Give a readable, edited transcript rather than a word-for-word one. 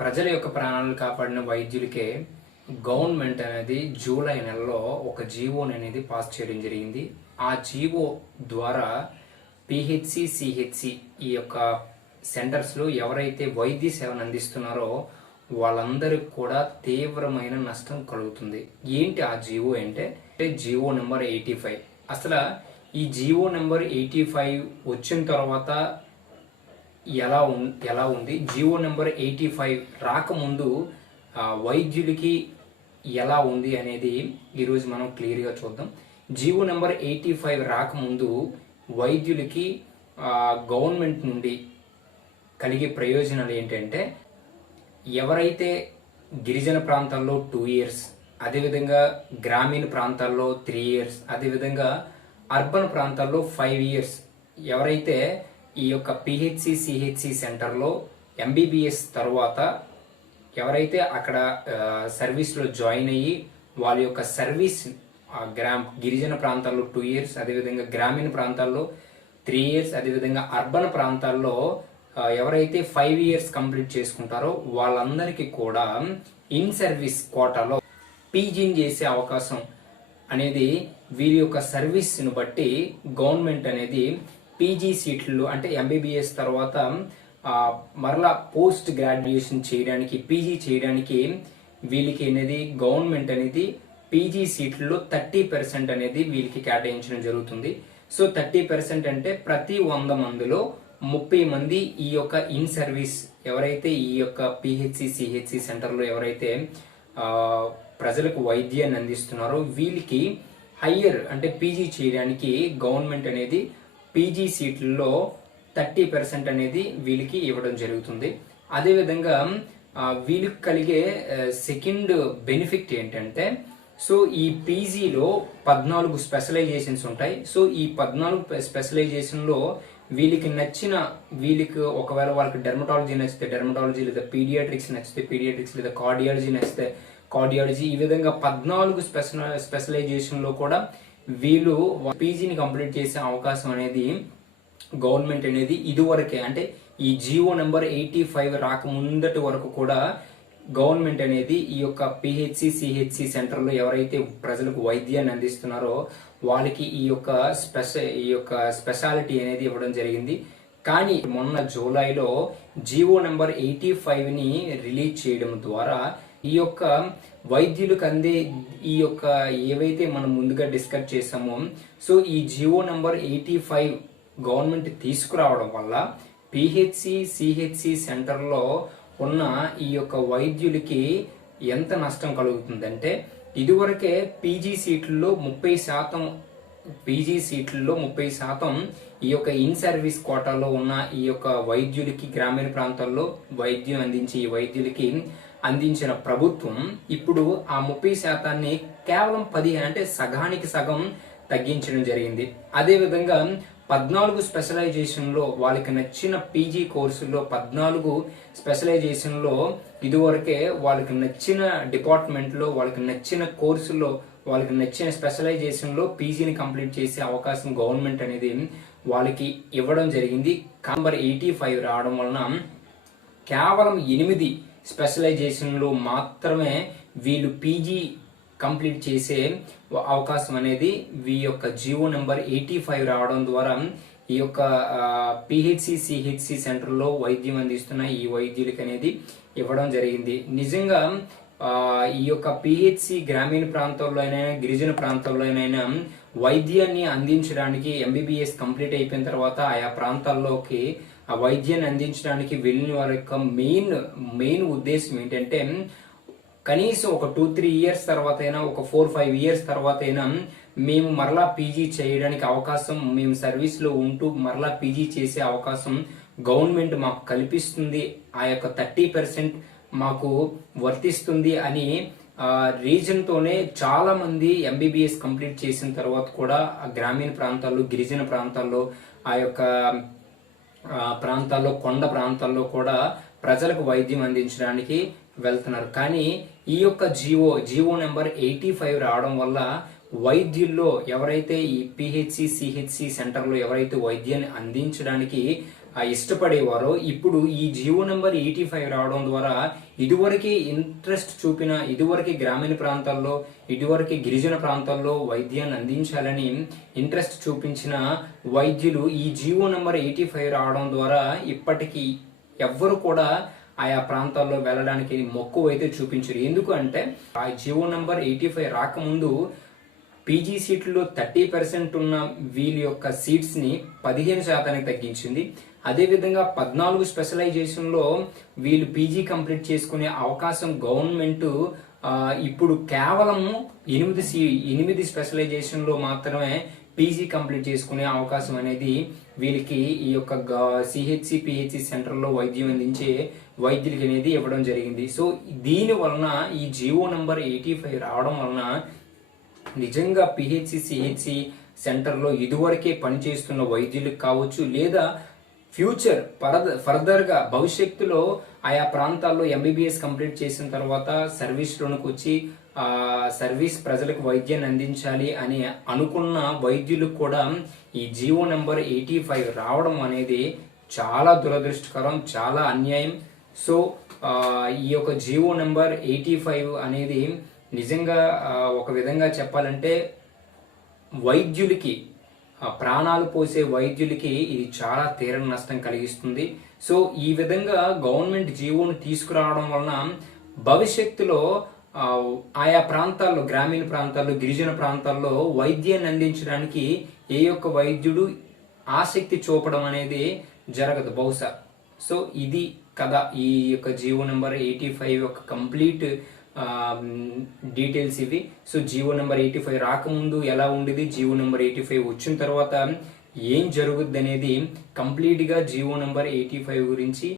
ప్రజల యొక్క ప్రాణాలను కాపాడిన వైద్యులకే గవర్నమెంట్ అనేది జూలై నెలలో ఒక జీవోని అనేది పాస్ చేయడం జరిగింది. ఆ జీవో ద్వారా పిహెచ్సి సిహెచ్సి ఈ యొక్క సెంటర్స్లో ఎవరైతే వైద్య సేవను అందిస్తున్నారో వాళ్ళందరికి కూడా తీవ్రమైన నష్టం కలుగుతుంది. ఏంటి ఆ జీవో అంటే జీవో నెంబర్ 85. అసలు ఈ జీవో నెంబర్ 85 వచ్చిన తర్వాత ఎలా ఉంది, జీవో నెంబర్ 85 రాకముందు వైద్యులకి ఎలా ఉంది అనేది ఈరోజు మనం క్లియర్గా చూద్దాం. జీవో నెంబర్ 85 రాకముందు వైద్యులకి గవర్నమెంట్ నుండి కలిగే ప్రయోజనాలు ఏంటంటే, ఎవరైతే గిరిజన ప్రాంతాల్లో 2 years, అదేవిధంగా గ్రామీణ ప్రాంతాల్లో 3 years, అదేవిధంగా అర్బన్ ప్రాంతాల్లో 5 years ఎవరైతే ఈ యొక్క పిహెచ్సి సిహెచ్సి సెంటర్లో ఎంబీబీఎస్ తర్వాత ఎవరైతే అక్కడ సర్వీస్లో జాయిన్ అయ్యి వాళ్ళ యొక్క సర్వీస్ గిరిజన ప్రాంతాల్లో 2 years, అదేవిధంగా గ్రామీణ ప్రాంతాల్లో 3 years, అదేవిధంగా అర్బన్ ప్రాంతాల్లో ఎవరైతే 5 years కంప్లీట్ చేసుకుంటారో వాళ్ళందరికీ కూడా ఇన్ సర్వీస్ కోటాలో పీజీని చేసే అవకాశం అనేది వీరి యొక్క సర్వీస్ను బట్టి గవర్నమెంట్ అనేది పీజీ సీట్లు అంటే ఎంబీబీఎస్ తర్వాత మరలా పోస్ట్ గ్రాడ్యుయేషన్ చేయడానికి పీజీ చేయడానికి వీళ్ళకి అనేది గవర్నమెంట్ అనేది పీజీ సీట్లలో 30% అనేది వీళ్ళకి కేటాయించడం జరుగుతుంది. సో 30% అంటే ప్రతి 100 మందిలో 30 మంది ఈ యొక్క ఇన్ సర్వీస్ ఎవరైతే ఈ యొక్క పిహెచ్సి సిహెచ్సి సెంటర్లో ఎవరైతే ప్రజలకు వైద్యాన్ని అందిస్తున్నారో వీళ్ళకి హయ్యర్ అంటే పీజీ చేయడానికి గవర్నమెంట్ అనేది పీజీ సీట్లలో 30% అనేది వీళ్ళకి ఇవ్వడం జరుగుతుంది. అదేవిధంగా వీళ్ళకి కలిగే సెకండ్ బెనిఫిట్ ఏంటంటే, సో ఈ పీజీలో 14 స్పెషలైజేషన్స్ ఉంటాయి. సో ఈ 14 స్పెషలైజేషన్లో వీళ్ళకి ఒకవేళ వాళ్ళకి డెర్మటాలజీ నచ్చితే డెర్మటాలజీ, లేదా పీడియాట్రిక్స్ నచ్చితే పీడియాట్రిక్స్, లేదా కార్డియాలజీ నచ్చితే కార్డియాలజీ, ఈ విధంగా 14 స్పెషలైజేషన్లో కూడా వీళ్ళు పీజీని కంప్లీట్ చేసే అవకాశం అనేది గవర్నమెంట్ అనేది ఇదివరకే అంటే ఈ జీవో నెంబర్ 85 రాకముందటి వరకు కూడా గవర్నమెంట్ అనేది ఈ యొక్క పిహెచ్సి సిహెచ్సి సెంటర్లో ఎవరైతే ప్రజలకు వైద్యాన్ని అందిస్తున్నారో వాళ్ళకి ఈ యొక్క స్పెషాలిటీ అనేది ఇవ్వడం జరిగింది. కానీ మొన్న జూలైలో జీవో నెంబర్ 85ని రిలీజ్ చేయడం ద్వారా ఈ యొక్క వైద్యులకు అందే ఈ యొక్క ఏవైతే మనం ముందుగా డిస్కస్ చేసామో, సో ఈ జీవో నెంబర్ 85 గవర్నమెంట్ తీసుకురావడం వల్ల పిహెచ్సి సిహెచ్సి సెంటర్లో ఉన్న ఈ యొక్క వైద్యులకి ఎంత నష్టం కలుగుతుందంటే, ఇదివరకే పీజీ సీట్లలో 30% ఈ యొక్క ఇన్ సర్వీస్ కోటాలో ఉన్న ఈ యొక్క వైద్యులకి గ్రామీణ ప్రాంతాల్లో వైద్యం అందించే ఈ వైద్యులకి అందించిన ప్రభుత్వం ఇప్పుడు ఆ 30% కేవలం 10 అంటే సగానికి సగం తగ్గించడం జరిగింది. అదేవిధంగా 14 స్పెషలైజేషన్లో వాళ్ళకి నచ్చిన పీజీ కోర్సుల్లో 14 స్పెషలైజేషన్లో ఇదివరకే వాళ్ళకి నచ్చిన డిపార్ట్మెంట్లో వాళ్ళకి నచ్చిన కోర్సుల్లో వాళ్ళకి నచ్చిన స్పెషలైజేషన్లో పీజీని కంప్లీట్ చేసే అవకాశం గవర్నమెంట్ అనేది వాళ్ళకి ఇవ్వడం జరిగింది. నెంబర్ 85 రావడం వలన కేవలం 8 స్పెషలైజేషన్లో మాత్రమే వీళ్ళు పీజీ కంప్లీట్ చేసే అవకాశం అనేది ఈ యొక్క జీవో నెంబర్ 85 రావడం ద్వారా ఈ యొక్క పిహెచ్సి సిహెచ్సి సెంటర్లో వైద్యం అందిస్తున్న ఈ వైద్యులకి అనేది ఇవ్వడం జరిగింది. నిజంగా ఈ యొక్క పిహెచ్సి గ్రామీణ ప్రాంతాల్లో అయినా గిరిజన ప్రాంతాల్లో అయినా వైద్యాన్ని అందించడానికి ఎంబీబీఎస్ కంప్లీట్ అయిపోయిన తర్వాత ఆయా ప్రాంతాల్లోకి ఆ వైద్యాన్ని అందించడానికి వెళ్ళిన వారి యొక్క మెయిన్ ఉద్దేశం ఏంటంటే, కనీసం ఒక 2-3 years తర్వాత అయినా ఒక 4-5 years తర్వాత అయినా మేము మరలా పీజీ చేయడానికి అవకాశం, మేము సర్వీస్లో ఉంటూ మరలా పీజీ చేసే అవకాశం గవర్నమెంట్ మాకు కల్పిస్తుంది, ఆ యొక్క 30% మాకు వర్తిస్తుంది అని రీజన్తోనే చాలా మంది ఎంబీబీఎస్ కంప్లీట్ చేసిన తర్వాత కూడా గ్రామీణ ప్రాంతాల్లో గిరిజన ప్రాంతాల్లో ఆ యొక్క ప్రాంతాల్లో కొండ ప్రాంతాల్లో కూడా ప్రజలకు వైద్యం అందించడానికి వెళ్తున్నారు. కానీ ఈ యొక్క జీవో నెంబర్ 85 రావడం వల్ల వైద్యుల్లో ఎవరైతే ఈ పిహెచ్సి సిహెచ్సి సెంటర్లో ఎవరైతే వైద్యాన్ని అందించడానికి ఇష్టపడేవారో ఇప్పుడు ఈ జియో నెంబర్ 85 రావడం ద్వారా ఇదివరకే ఇంట్రెస్ట్ చూపిన, ఇదివరకే గ్రామీణ ప్రాంతాల్లో, ఇదివరకే గిరిజన ప్రాంతాల్లో వైద్యాన్ని అందించాలని ఇంట్రెస్ట్ చూపించిన వైద్యులు ఈ జియో నెంబర్ 85 రావడం ద్వారా ఇప్పటికీ ఎవ్వరు కూడా ఆయా ప్రాంతాల్లో వెళ్ళడానికి మక్కువ అయితే చూపించరు. ఎందుకు అంటే ఆ జియో నెంబర్ 85 రాకముందు పీజీ సీట్లలో 30% ఉన్న వీళ్ళ యొక్క సీట్స్ ని 15% తగ్గించింది. అదేవిధంగా 14 స్పెషలైజేషన్లో వీళ్ళు పీజీ కంప్లీట్ చేసుకునే అవకాశం గవర్నమెంట్ ఇప్పుడు కేవలం 8 స్పెషలైజేషన్లో మాత్రమే పీజీ కంప్లీట్ చేసుకునే అవకాశం అనేది వీళ్ళకి ఈ యొక్క సిహెచ్సి పిహెచ్సి సెంటర్లో వైద్యం అందించే వైద్యులకి అనేది ఇవ్వడం జరిగింది. సో దీని వలన ఈ జియో నంబర్ 85 రావడం వలన నిజంగా పిహెచ్సి సిహెచ్సి సెంటర్లో ఇదివరకే పనిచేస్తున్న వైద్యులకు కావచ్చు, లేదా ఫ్యూచర్ ఫర్దర్ గా భవిష్యత్తులో ఆయా ప్రాంతాల్లో ఎంబీబీఎస్ కంప్లీట్ చేసిన తర్వాత సర్వీస్లోనికి వచ్చి సర్వీస్ ప్రజలకు వైద్యాన్ని అందించాలి అని అనుకున్న వైద్యులకు కూడా ఈ జియో నెంబర్ 85 రావడం అనేది చాలా దురదృష్టకరం, చాలా అన్యాయం. సో ఈ యొక్క జియో నెంబర్ 85 అనేది నిజంగా ఒక విధంగా చెప్పాలంటే వైద్యులకి, ప్రాణాలు పోసే వైద్యులకి ఇది చాలా తీరని నష్టం కలిగిస్తుంది. సో ఈ విధంగా గవర్నమెంట్ జీవోను తీసుకురావడం వలన భవిష్యత్తులో ఆయా ప్రాంతాల్లో, గ్రామీణ ప్రాంతాల్లో, గిరిజన ప్రాంతాల్లో వైద్యాన్ని అందించడానికి ఏ యొక్క వైద్యుడు ఆసక్తి చూపడం అనేది జరగదు బహుశా. సో ఇది కదా ఈ యొక్క జియో నెంబర్ 85 యొక్క కంప్లీట్ డీటెయిల్స్ ఇవి. సో జియో నెంబర్ 85 రాకముందు ఎలా ఉండేది, జియో నెంబర్ 85 వచ్చిన తర్వాత ఏం జరుగుద్ది అనేది కంప్లీట్ గా జియో నెంబర్ 85 గురించి